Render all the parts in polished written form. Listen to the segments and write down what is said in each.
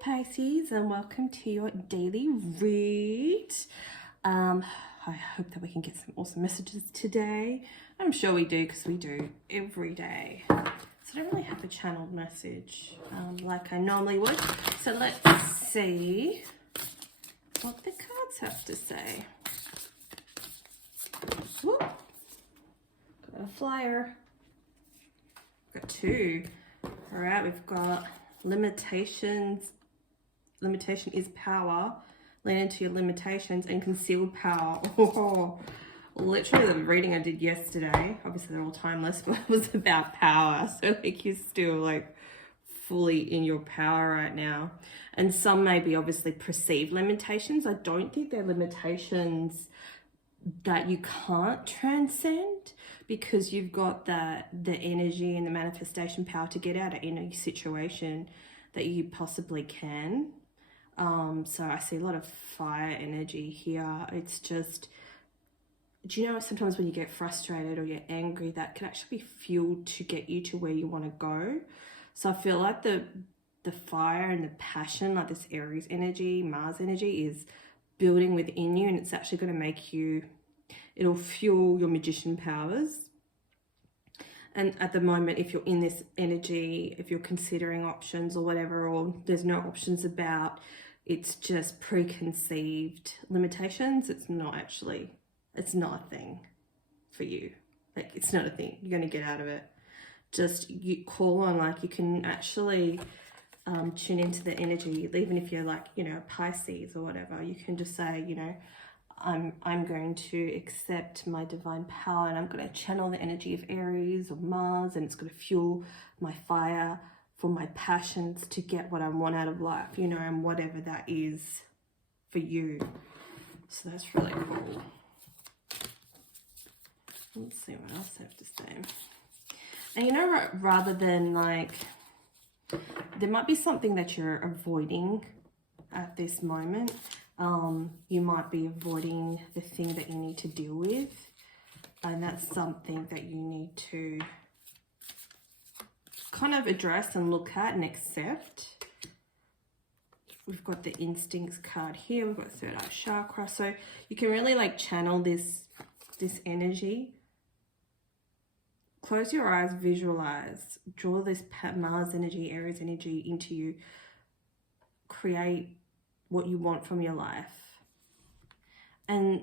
Pisces, and welcome to your daily read. I hope that we can get some awesome messages today. I'm sure we do, because we do every day. So I don't really have a channeled message like I normally would. So let's see what the cards have to say. Whoop. Got a flyer. Got two. All right, we've got limitations. Limitation is power. Lean into your limitations and conceal power. Oh, literally the reading I did yesterday, obviously they're all timeless, but it was about power. So like you're still like fully in your power right now. And some may be obviously perceived limitations. I don't think they're limitations that you can't transcend, because you've got the energy and the manifestation power to get out of any situation that you possibly can. So I see a lot of fire energy here. It's just, do you know, sometimes when you get frustrated or you're angry, that can actually be fuel to get you to where you want to go. So I feel like the fire and the passion, like this Aries energy, Mars energy, is building within you, and it's actually going to make you, it'll fuel your magician powers. And at the moment, if you're in this energy, if you're considering options or whatever, or there's no options about, it's just preconceived limitations. It's not actually, it's not a thing for you. Like, it's not a thing. You're going to get out of it. Just you call on, like, you can actually tune into the energy, even if you're like, you know, Pisces or whatever. You can just say, you know, I'm going to accept my divine power, and I'm going to channel the energy of Aries or Mars, and it's going to fuel my fire for my passions to get what I want out of life, you know, and whatever that is for you. So that's really cool. Let's see what else I have to say. And you know, rather than like, there might be something that you're avoiding at this moment. You might be avoiding the thing that you need to deal with, and that's something that you need to kind of address and look at and accept. We've got the instincts card here. We've got third eye chakra, so you can really like channel this energy. Close your eyes, visualize, draw this Mars energy, Aries energy into you. Create what you want from your life, and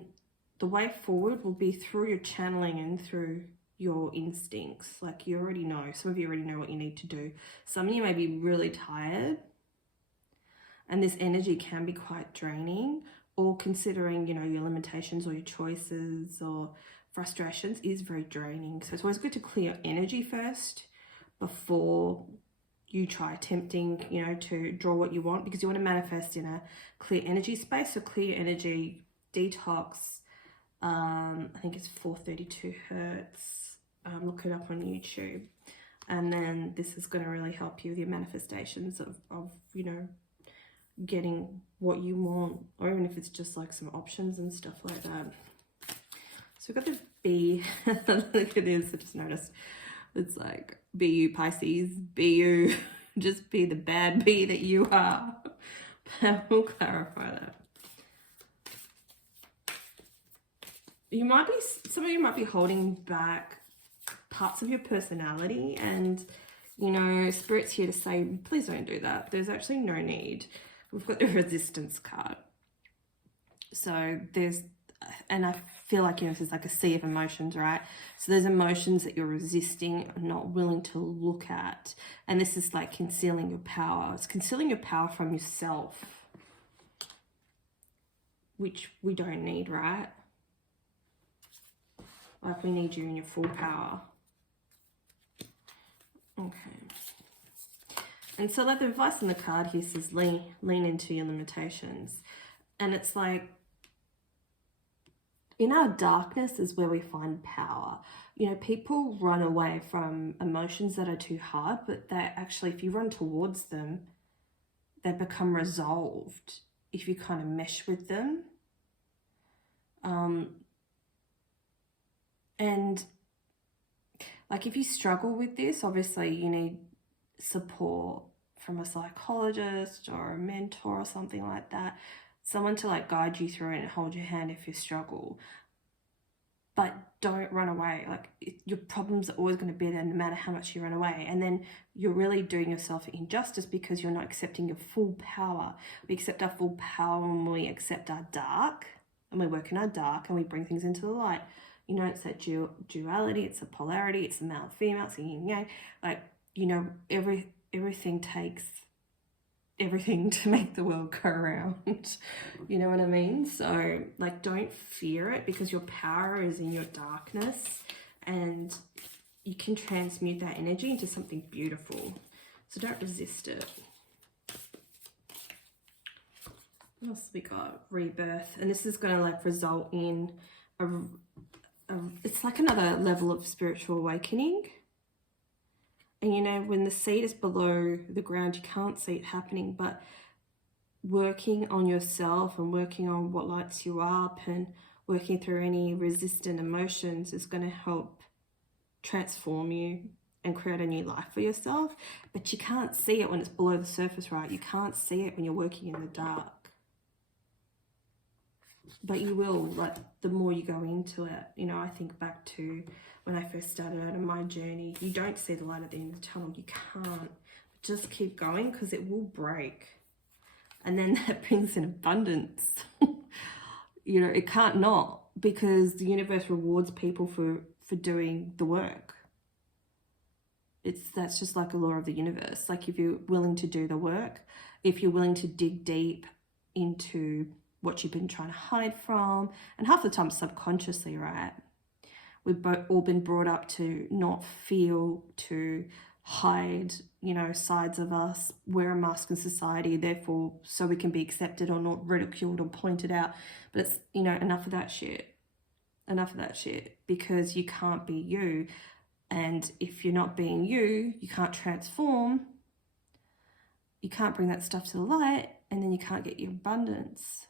the way forward will be through your channeling and through your instincts. Like, you already know, some of you already know what you need to do. Some of you may be really tired, and this energy can be quite draining, or considering, you know, your limitations or your choices or frustrations is very draining. So it's always good to clear your energy first before you try attempting, you know, to draw what you want, because you want to manifest in a clear energy space. So clear your energy, detox. I think it's 432 hertz. Look it up on YouTube. And then this is going to really help you with your manifestations of you know, getting what you want, or even if it's just like some options and stuff like that. So we've got the B. Look at this, I just noticed. It's like, be you, Pisces, be you. Just be the bad bee that you are. But we'll clarify that. You might be, some of you might be holding back parts of your personality, and, you know, Spirit's here to say, please don't do that. There's actually no need. We've got the resistance card. So there's, and I feel like, you know, this is like a sea of emotions, right? So there's emotions that you're resisting, not willing to look at. And this is like concealing your power. It's concealing your power from yourself, which we don't need, right? Like, we need you in your full power. Okay. And so like the advice on the card here says, lean into your limitations. And it's like, in our darkness is where we find power. You know, people run away from emotions that are too hard, but they actually, if you run towards them, they become resolved if you kind of mesh with them. And like, if you struggle with this, obviously you need support from a psychologist or a mentor or something like that. Someone to like guide you through it and hold your hand if you struggle. But don't run away. Like, your problems are always going to be there no matter how much you run away. And then you're really doing yourself injustice because you're not accepting your full power. We accept our full power when we accept our dark, and we work in our dark and we bring things into the light. You know, it's that duality, it's a polarity, it's the male, female, it's the yin yang. Like, you know, everything takes everything to make the world go around. You know what I mean? So like, don't fear it, because your power is in your darkness, and you can transmute that energy into something beautiful. So don't resist it. What else we got? Rebirth. And this is going to like result in it's like another level of spiritual awakening. And you know, when the seed is below the ground, you can't see it happening, but working on yourself and working on what lights you up and working through any resistant emotions is going to help transform you and create a new life for yourself. But you can't see it when it's below the surface, right? You can't see it when you're working in the dark. But you will, like, the more you go into it. You know, I think back to when I first started out on my journey. You don't see the light at the end of the tunnel. You can't. Just keep going, because it will break. And then that brings in abundance. You know, it can't not, because the universe rewards people for doing the work. That's just like a law of the universe. Like, if you're willing to do the work, if you're willing to dig deep into what you've been trying to hide from, and half the time subconsciously, right? We've all been brought up to not feel, to hide, you know, sides of us, wear a mask in society, therefore, so we can be accepted or not ridiculed or pointed out. But it's, you know, enough of that shit. Enough of that shit, because you can't be you. And if you're not being you, you can't transform. You can't bring that stuff to the light, and then you can't get your abundance.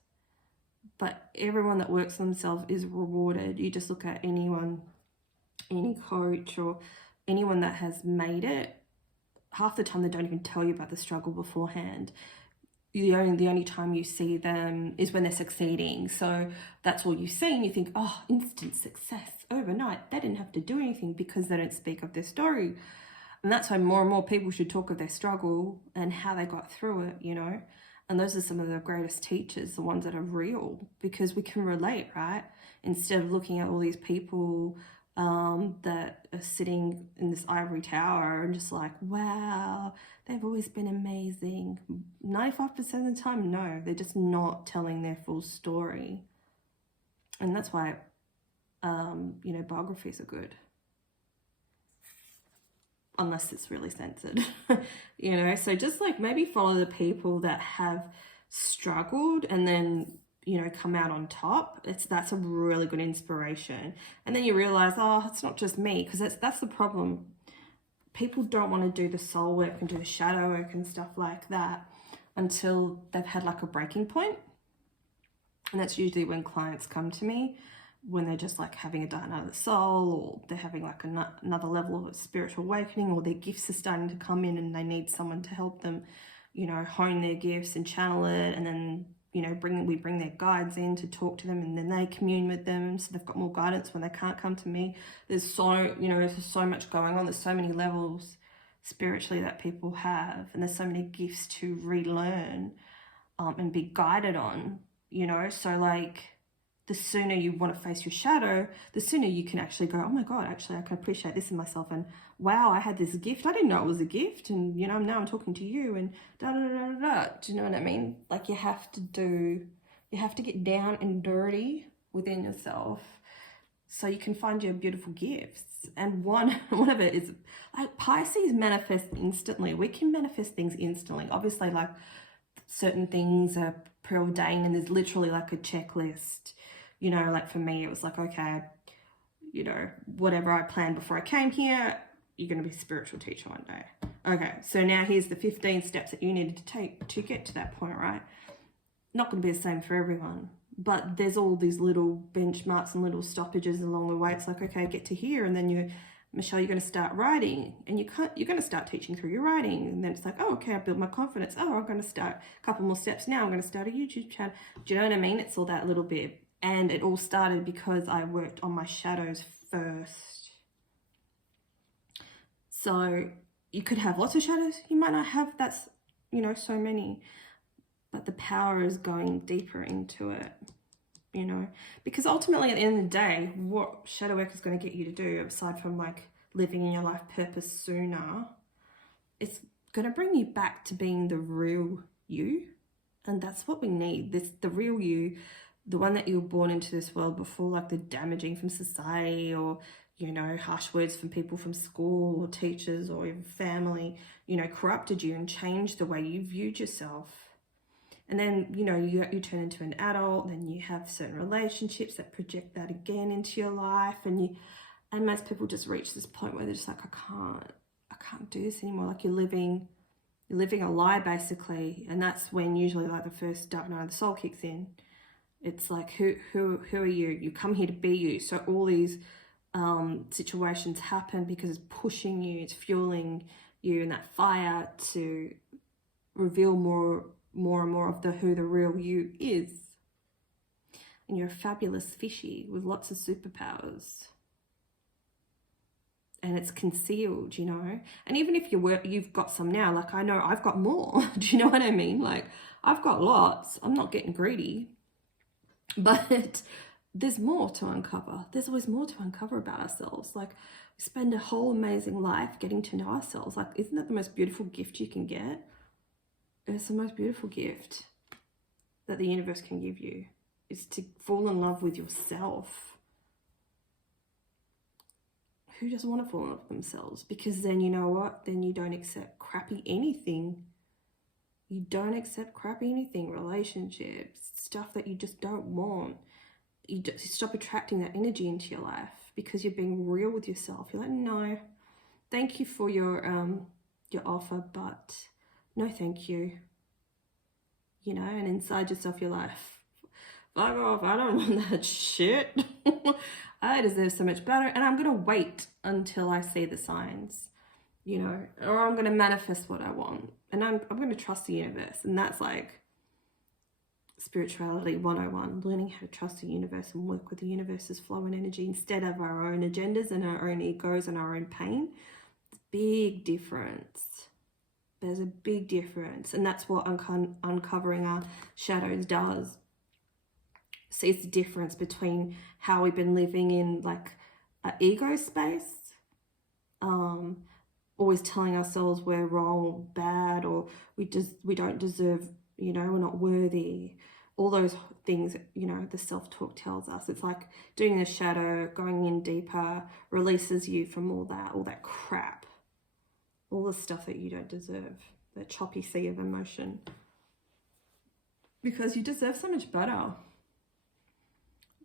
But everyone that works on themselves is rewarded. You just look at anyone, any coach or anyone that has made it, half the time they don't even tell you about the struggle beforehand. The only time you see them is when they're succeeding. So that's all you see, and you think, oh, instant success overnight. They didn't have to do anything, because they don't speak of their story. And that's why more and more people should talk of their struggle and how they got through it, you know. And those are some of the greatest teachers, the ones that are real, because we can relate, right? Instead of looking at all these people that are sitting in this ivory tower and just like, wow, they've always been amazing. 95% of the time, no, they're just not telling their full story. And that's why, you know, biographies are good. Unless it's really censored, you know. So just like maybe follow the people that have struggled and then, you know, come out on top. That's a really good inspiration. And then you realize, oh, it's not just me, because that's the problem. People don't want to do the soul work and do the shadow work and stuff like that until they've had like a breaking point. And that's usually when clients come to me, when they're just like having a dark night of the soul, or they're having like another level of spiritual awakening, or their gifts are starting to come in and they need someone to help them, you know, hone their gifts and channel it. And then, you know, we bring their guides in to talk to them, and then they commune with them, so they've got more guidance when they can't come to me. There's so much going on. There's so many levels spiritually that people have, and there's so many gifts to relearn and be guided on, you know. So like, the sooner you want to face your shadow, the sooner you can actually go, oh my God, actually I can appreciate this in myself, and wow, I had this gift, I didn't know it was a gift, and you know, now I'm talking to you, and da da da da da. Do you know what I mean? Like, you have to get down and dirty within yourself so you can find your beautiful gifts. And one of it is like, Pisces manifest instantly. We can manifest things instantly. Obviously, like, certain things are preordained, and there's literally like a checklist. You know, like for me, it was like, okay, you know, whatever I planned before I came here, you're going to be a spiritual teacher one day. Okay, so now here's the 15 steps that you needed to take to get to that point, right? Not going to be the same for everyone, but there's all these little benchmarks and little stoppages along the way. It's like, okay, get to here, and then Michelle, you're going to start writing, and you're going to start teaching through your writing. And then it's like, oh, okay, I built my confidence. Oh, I'm going to start a couple more steps now. I'm going to start a YouTube channel. Do you know what I mean? It's all that little bit. And it all started because I worked on my shadows first. So you could have lots of shadows. You might not have that's, you know, so many. But the power is going deeper into it. You know, because ultimately at the end of the day, what shadow work is going to get you to do, aside from like living in your life purpose sooner, it's going to bring you back to being the real you. And that's what we need. The real you, the one that you were born into this world before, like the damaging from society, or, you know, harsh words from people from school or teachers or even family, you know, corrupted you and changed the way you viewed yourself. And then, you know, you turn into an adult, then you have certain relationships that project that again into your life. And most people just reach this point where they're just like, I can't do this anymore. Like you're living a lie basically. And that's when usually like the first dark night of the soul kicks in. It's like, who are you? You come here to be you. So all these situations happen because it's pushing you, it's fueling you, and that fire to reveal more and more of who the real you is. And you're a fabulous fishy with lots of superpowers. And it's concealed, you know. And even if you've got some now, like I know I've got more. Do you know what I mean? Like I've got lots. I'm not getting greedy. But there's more to uncover. There's always more to uncover about ourselves. Like we spend a whole amazing life getting to know ourselves. Like, isn't that the most beautiful gift you can get? It's the most beautiful gift that the universe can give you, is to fall in love with yourself. Who doesn't want to fall in love with themselves? Because then, you know what? Then you don't accept crappy anything. You don't accept crappy anything. Relationships, stuff that you just don't want. You stop attracting that energy into your life because you're being real with yourself. You're like, no, thank you for your offer, but no thank you. You know, and inside yourself you're like, fuck off, I don't want that shit. I deserve so much better, and I'm gonna wait until I see the signs, you know, or I'm gonna manifest what I want, and I'm gonna trust the universe. And that's like spirituality 101, learning how to trust the universe and work with the universe's flow and energy instead of our own agendas and our own egos and our own pain. Big difference. There's a big difference, and that's what uncovering our shadows does. Sees the difference between how we've been living in like an ego space, always telling ourselves we're wrong, bad, or we don't deserve, you know, we're not worthy. All those things, you know, the self-talk tells us. It's like doing the shadow, going in deeper, releases you from all that crap. All the stuff that you don't deserve, that choppy sea of emotion. Because you deserve so much better,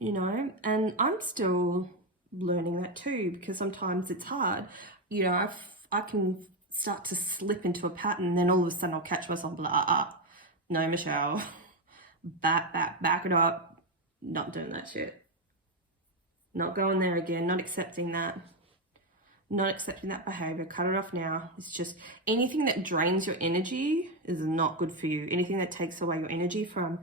you know? And I'm still learning that too, because sometimes it's hard. You know, I can start to slip into a pattern, and then all of a sudden I'll catch myself like, no, Michelle, back it up. Not doing that shit. Not going there again, not accepting that. Not accepting that behavior, cut it off now. It's just anything that drains your energy is not good for you. Anything that takes away your energy from,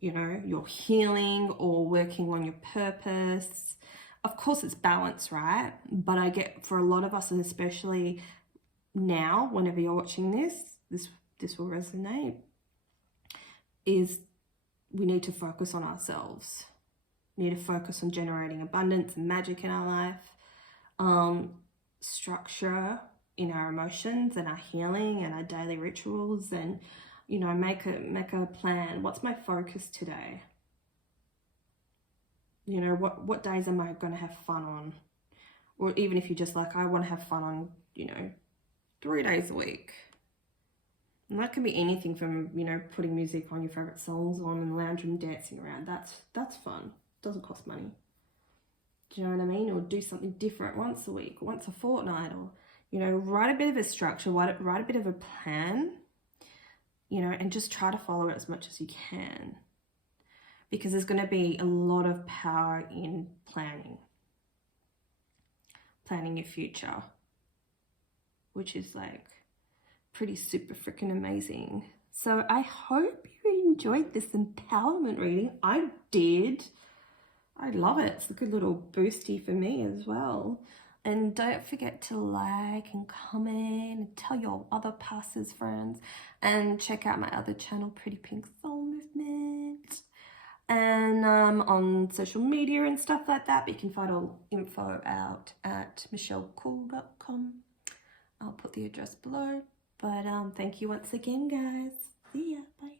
you know, your healing or working on your purpose. Of course, it's balance, right? But I get for a lot of us, and especially now, whenever you're watching this will resonate, is we need to focus on ourselves. We need to focus on generating abundance and magic in our life. Structure in our emotions and our healing and our daily rituals, and, you know, make a plan. What's my focus today? You know, what days am I going to have fun on? Or even if you're just like, I want to have fun on, you know, 3 days a week. And that can be anything from, you know, putting music on, your favorite songs on, and lounge and dancing around. That's fun. Doesn't cost money. Do you know what I mean? Or do something different once a week, once a fortnight, or, you know, write a bit of a structure, write a bit of a plan, you know, and just try to follow it as much as you can. Because there's going to be a lot of power in planning. planning your future, which is like pretty super freaking amazing. So I hope you enjoyed this empowerment reading. I did. I love it. It's a good little boosty for me as well. And don't forget to like and comment and tell your other Pisces friends, and check out my other channel, Pretty Pink Soul Movement, and on social media and stuff like that. But you can find all info out at michellecool.com. I'll put the address below. But thank you once again, guys. See ya. Bye.